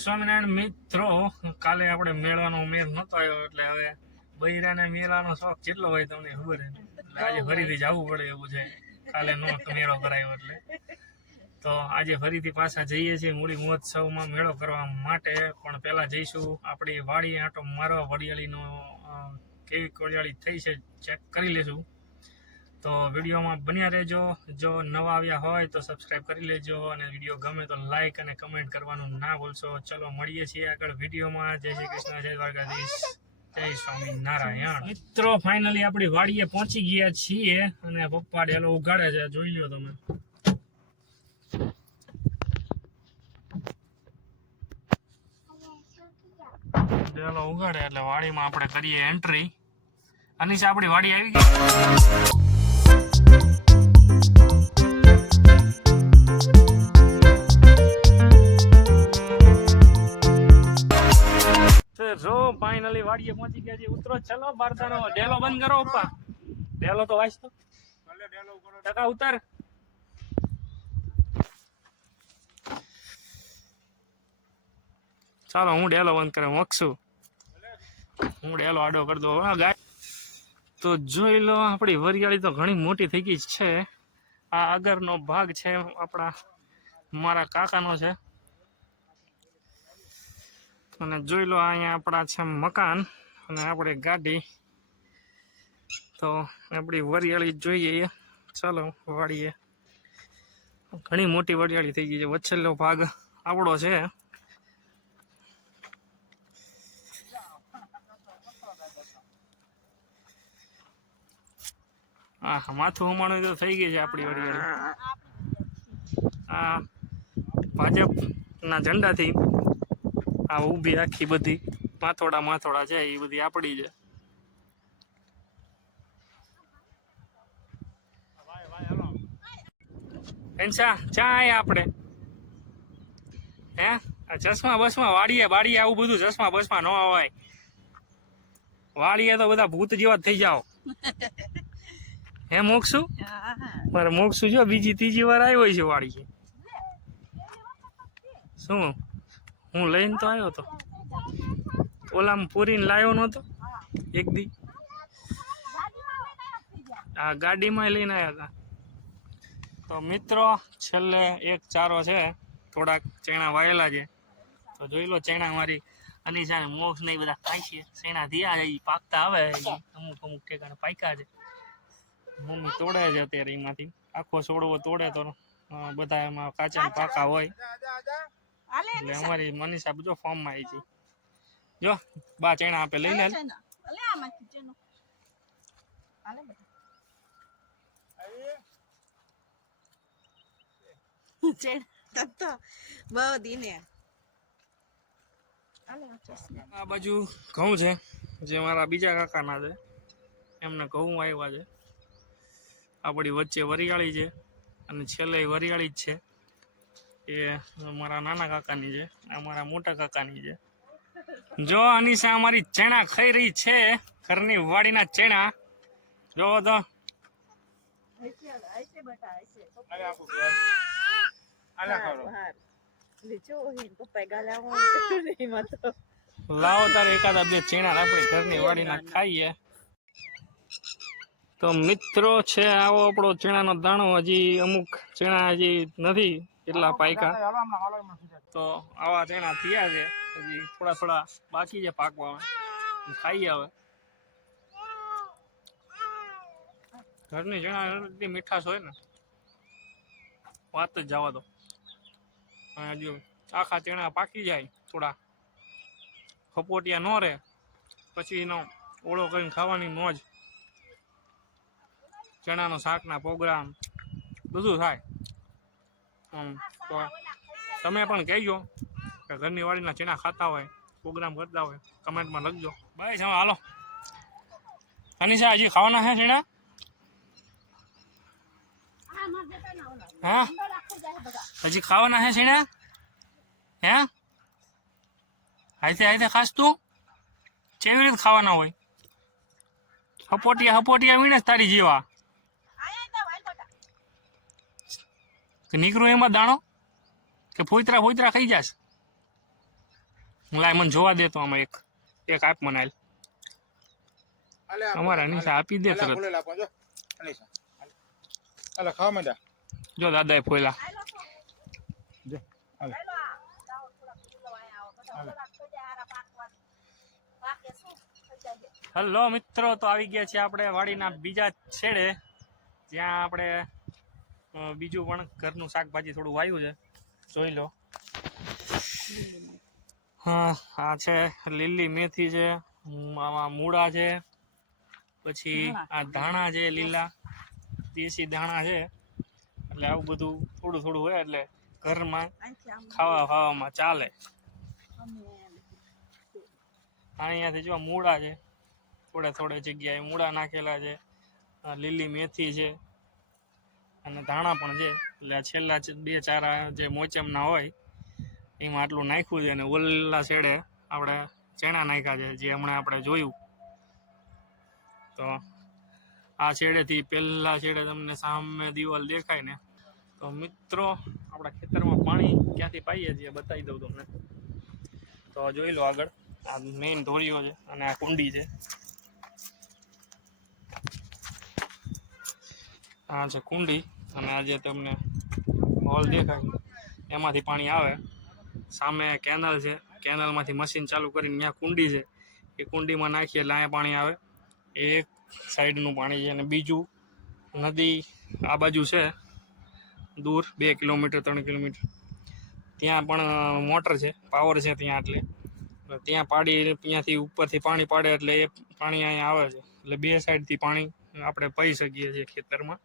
સ્વામિનારાયણ મિત્રો, કાલે આપણે મેળવાનો મેળ નતો આવ્યો, એટલે હવે બૈરાને મેળાનો શોખ કેટલો હોય તમને ખબર? એટલે આજે ફરીથી જવું પડે એવું છે. કાલે નો મેળો કરાયો એટલે. તો આજે ફરીથી પાછા જઈએ છીએ મૂડી મહોત્સવમાં મેળો કરવા માટે. પણ પહેલાં જઈશું આપણી વાડી આંટો મારવા વડિયાળીનો કેવી કોડિયાળી થઈ છે ચેક કરી લેશું. તો વિડીયોમાં બન્યા રહેજો. જો નવા આવ્યા હોય તો સબસ્ક્રાઇબ કરી લેજો અને વીડિયો ગમે તો લાઈક અને કમેન્ટ કરવાનું ના ભૂલશો. ચલો, મળીએ છીએ આગળ વિડીયોમાં. જય શ્રી કૃષ્ણ, જય દ્વારકાધીશ. જય સ્વામી નારાયણ મિત્રો ફાઇનલી આપણી વાડીએ પહોંચી ગયા છીએ અને પપ્પા ડેલો ઉગાડે છે. જોઈ લ્યો તમે. ડેલો ઉગાડે એટલે વાડીમાં આપણે કરીએ એન્ટ્રી અનિશા, આપણી વાડી આવી ગઈ? વાડીએ પહોંચી ગયા છે. ઉતરો ચલો બારતાનો ડેલો બંધ કરો પપ્પા. ડેલો તો વાંચતો. ટકા ઉતાર. ચાલો હું ડેલો બંધ કરે મોકશું હું ડેલો આડો કરી દઉં. હા ગાય. તો જોઈ લો આપણી વરિયાળી તો ઘણી મોટી થઈ ગઈ છે. આ આગળનો ભાગ છે આપણા મારા કાકાનો છે. અને જોઈ લો અહીંયા આપણા છે મકાન અને આપણે ગાડી. તો આપણી વરિયાળી જોઈએ. ચાલો વાળીએ. ઘણી મોટી વરિયાળી થઈ ગઈ છે. વચ્છેલો ભાગ આપણો છે. હા માથું હમાણું તો થઈ ગઈ છે આપણી વરિયાળી. આ ભાજપના ઝંડાથી આ ઊભી આખી બધી માથોડા માથોડા છે, એ બધી આપણી છે. એનસા ચા આપણે હે? આ ચશ્મા બસમાં વાડીએ બાડીએ આવું બધું ચશ્મા બસમાં ન આવાય વાડીએ તો બધા ભૂત જેવા થઈ જાઓ. હે, મોક્ષું? મારે મોક્ષું જો, બીજી ત્રીજી વાર આવ્યો છે વાડીએ શું? હું લઈને તો આવ્યો તો ઓલામાં પૂરીને લાવ્યો નહોતો. એક દી. આ ગાડીમાં લઈને આવ્યા હતા. તો મિત્રો, છેલ્લે એક ચારો છે. થોડાક ચેણા વાયેલા છે. તો જોઈ લો ચેણા મારી અનિશા જાણે મોક્ષ ને બધા ખાય છે. ચેણા ધીયા છે પાકતા આવે અમુક અમુક ઠેકાણે પાક્યા છે. મમ્મી તોડે છે અત્યારે એમાંથી. આખો છોડવો તોડે તો બધા એમાં કાચા પાકા હોય. એટલે અમારી મનીષા જો ફોર્મમાં આવી છે જો બા ચેણા આપે લઈ લે. બહુ દીને આ બાજુ ઘઉં છે જે મારા બીજા કાકાના છે. એમને ઘઉં આવ્યા છે. આપણી વચ્ચે વરિયાળી છે અને છેલ્લે વરિયાળી જ છે. એ મારા નાના કાકાની છે આ મારા મોટા કાકાની છે. જો અનિશા અમારી ચેણા ખાઈ રહી છે, ઘરની વાડીના ચેણા. જો તો. લાવો તારે એકાદા બે ચેણા આપણી ઘરની વાડીના ખાઈએ. તો મિત્રો છે, આવો આપણો ચેણાનો દાણો હજી અમુક ચેણા હજી નથી એટલા પાયકા? તો આવા ચેણા થયા છે. હજી થોડા થોડા બાકી છે પાકવા ખાઈ આવે. ઘરની ચણા મીઠાશ હોય ને. વાત જ જવા દો. અને જો આખા ચણા પાકી જાય થોડા. ખપોટિયા ન રહે પછી એનો ઓળો કરીને ખાવાની મોજ. ચણાનો શાકના પ્રોગ્રામ બધું થાય. તો તમે પણ કહેજો કે ઘરની વાડીના ચીણા ખાતા હોય, પ્રોગ્રામ કરતા હોય, કમેન્ટમાં લખજો. ભાઈ ચાલો હાલો. અનિશા, હજી ખાવાના છે ચીણા? હા? હજી ખાવાના છે છીણે હે? હાથે હાથે ખાસ તું? કેવી રીતે ખાવાના હોય? હપોટિયા હપોટિયા વીણે તારી જેવા. કે નીકળું એમાં દાણો કે ફોઈતરા ફોઈતરા ખાઈ જાશ લાય મને જોવા દે તો આમાં એક એક આપ મને હાલ. અમારા નીચે આપી દે તરત જો. દાદા હાલે. હાલે, ખાવા માંડ્યા. જો દાદાએ ફોયલા હલો મિત્રો તો આવી ગયા છે આપણે વાડીના બીજા છેડે જ્યાં આપણે બીજું પણ ઘરનું શાકભાજી થોડું વાવ્યું છે. જોઈ લો. હા આ છે લીલી મેથી છે આમાં મૂળા છે પછી આ ધાણા છે લીલા. દેશી ધાણા છે. એટલે આવું બધું થોડું થોડું હોય એટલે ઘરમાં ખાવા ખાવામાં ચાલે. અહીંયાથી જો મૂળા છે. થોડે થોડે જગ્યાએ મૂળા નાખેલા છે. લીલી મેથી છે. અને ધાણા પણ છે. એટલે છેલ્લા બે ચાર જે મોચમના હોય, એમાં આટલું નાખ્યું છે અને ઓલા છેડે આપણે ચણા નાખ્યા છે, જે હમણાં આપણે જોયું. તો આ છેડેથી પહેલા છેડે તમને સામે દિવાલ દેખાય ને, તો મિત્રો આપણા ખેતરમાં પાણી ક્યાંથી પાઈએ છીએ બતાવી દઉં તમને. તો જોઈ લો આગળ, આ મેઇન ધોરીઓ છે અને આ કુંડી છે. આ છે કુંડી અને આ જે તમને હોલ દેખાય. એમાંથી પાણી આવે. સામે કેનલ છે. કેનલમાંથી મશીન ચાલુ કરીને ત્યાં કુંડી છે. એ કુંડીમાં નાખીએ એટલે પાણી આવે. એ એક સાઈડનું પાણી છે અને બીજું નદી આ બાજુ છે. દૂર બે કિલોમીટર, ત્રણ કિલોમીટર. ત્યાં પણ મોટર છે. પાવર છે ત્યાં એટલે ત્યાં પાડી, ત્યાંથી ઉપરથી પાણી પાડે એટલે એ પાણી અહીંયા આવે છે. એટલે બે સાઈડથી પાણી આપણે પાઈ શકીએ છીએ ખેતરમાં.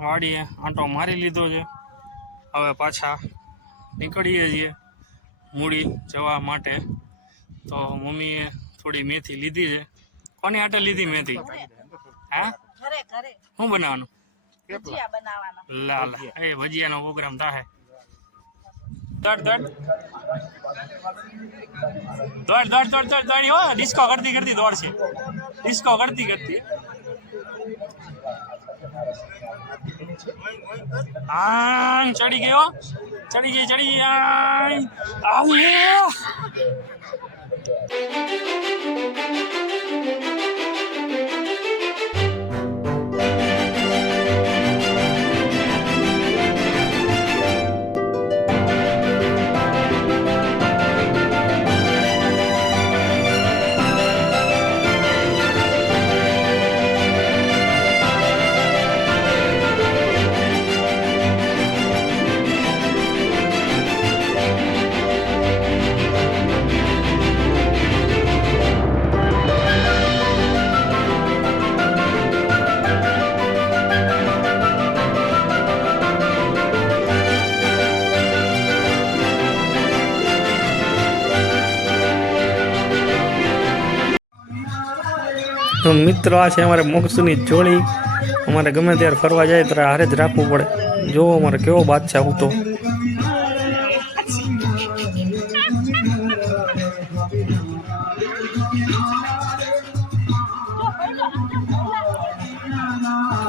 વાડીએ આંટો મારી લીધો છે. હવે પાછા નીકળીએ છીએ મૂડી જવા માટે. તો મમ્મીએ થોડી મેથી લીધી છે. કોની આટે લીધી મેથી? હા? ઘરે ઘરે. શું બનાવવાનું? ભજીયા બનાવવાના. લા લા. એ ભજીયાનો પ્રોગ્રામ થાય. દોડ દોડ. દોડ દોડ દોડ દોડ દોડ. હો ડિસ્કો કરતી કરતી દોડ છે. ડિસ્કો કરતી કરતી. આંગ ચડી ગયો ચડી ગઈ ચડી ગઈ આંગ. આવ્યો મિત્રો આ છે અમારે મોક્ષની જોડી. અમારે ગમે ત્યારે ફરવા જાય ત્યારે હારે જ રાખવું પડે. જોવો અમારે કેવો બાદશાહ હતો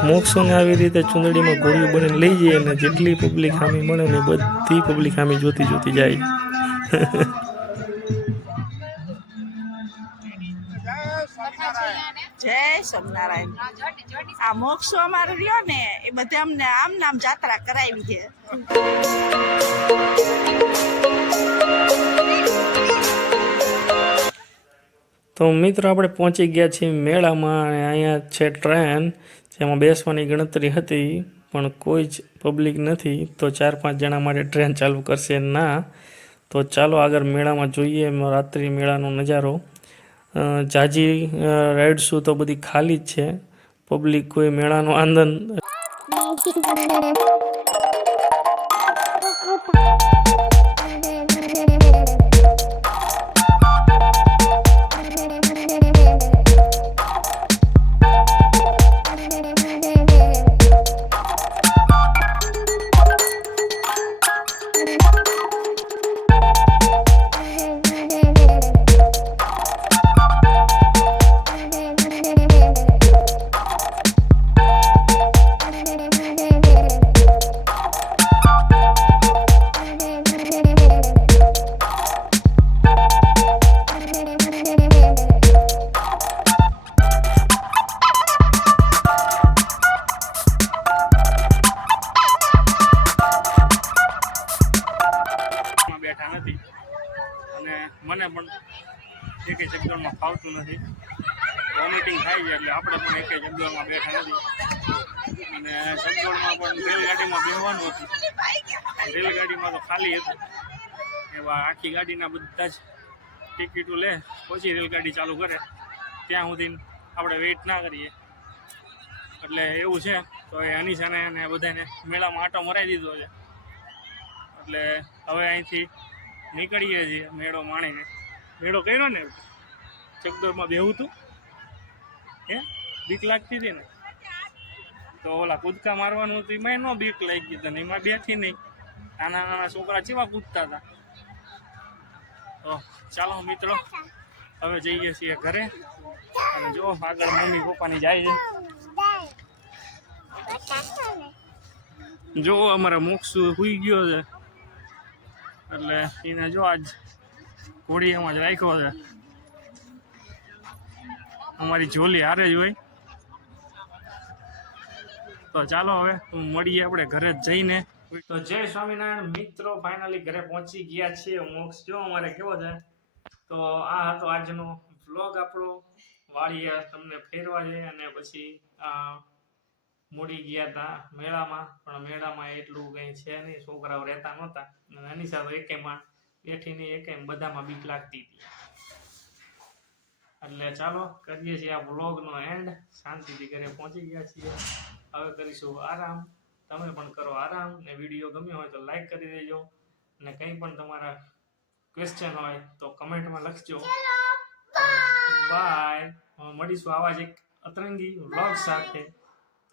મોક્ષોને આવી રીતે ચૂંદડીમાં ગોળીઓ બનીને લઈ જઈએ અને જેટલી પબ્લિક ખામી મળે ને બધી પબ્લિક ખામી જોતી જોતી જાય. જય સ્વામિનારાયણ. આ મોક્ષો અમારો રહ્યો ને, એ બધે અમને આમ નામ જાત્રા કરાવી છે. તો મિત્રો આપણે પહોંચી ગયા છીએ મેળામાં અને અહીંયા છે ટ્રેન, જેમાં બેસવાની ગણતરી હતી, પણ કોઈ જ પબ્લિક નથી. તો ચાર પાંચ જણા માટે ટ્રેન ચાલુ કરશે ના. તો ચાલો આગળ મેળામાં જોઈએ રાત્રિ મેળાનો નજારો. જાજી રાઇડ્સું તો બધી ખાલી જ છે. પબ્લિક કોઈ મેળાનો આનંદ. એટલે આપણે પણ એક ચક્કરમાં બેઠા નથી. અને સગવડમાં પણ રેલગાડીમાં બેહવાનું હતું. રેલગાડીમાં તો ખાલી હતું. એવા આખી ગાડીના બધા જ ટિકિટો લે, પછી રેલગાડી ચાલુ કરે. ત્યાં સુધી આપણે વેઇટ ના કરીએ. એટલે એવું છે. તો એ અનિશાને અને બધાને મેળામાં આટો મરાઈ દીધો છે. એટલે હવે અહીંથી નીકળીએ છીએ મેળો માણીને. મેળો કર્યો ને? ચકદોરમાં બેહું તું? હે બીક લાગતી હતી ને? તો ઓલા કૂદકા મારવાનું હતું એમાં નો બીક લાગી તને એમાં બેઠી નહીં. નાના નાના છોકરા જેવા કૂદતા હતા? તો ચાલો મિત્રો, હવે જઈએ છીએ ઘરે. અને જો, આગળ મમ્મી પપ્પાની જાય છે. જો, અમારા મોક્ષ હુઈ ગયો છે. એટલે એને જો આજ ઘોડીયામાં જ રાખ્યો છે. અમારી ઝોલી હારે જ હોય. તો ચાલો હવે મળીએ આપણે ઘરે જઈને. તો જય સ્વામિનારાયણ. મિત્રો ફાઇનલી ઘરે પહોંચી ગયા છીએ. મોક્ષ જો અમારે કેવો છે? તો આ હતો આજનો વ્લોગ આપણો. વાળીએ તમને ફેરવા છે અને પછી મૂડી ગયા હતા મેળામાં. પણ મેળામાં એટલું કંઈ છે નહીં. છોકરાઓ રહેતા નહોતા. અને એની તો એકેમાં બેઠીને એકેમ બધામાં બીક લાગતી હતી. એટલે ચાલો કરીએ છીએ આ વ્લોગનો એન્ડ શાંતિથી ઘરે પહોંચી ગયા છીએ. હવે કરીશું આરામ. તમે પણ કરો આરામ ને વીડિયો ગમ્યો હોય તો લાઈક કરી દેજો. અને કંઈ પણ તમારા ક્વેશ્ચન હોય તો કમેન્ટમાં લખજો. બાય મળીશું આવા જ એક અતરંગી વ્લોગ સાથે.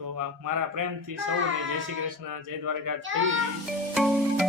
તો મારા પ્રેમથી સૌને જય શ્રી કૃષ્ણ જય દ્વારકા જય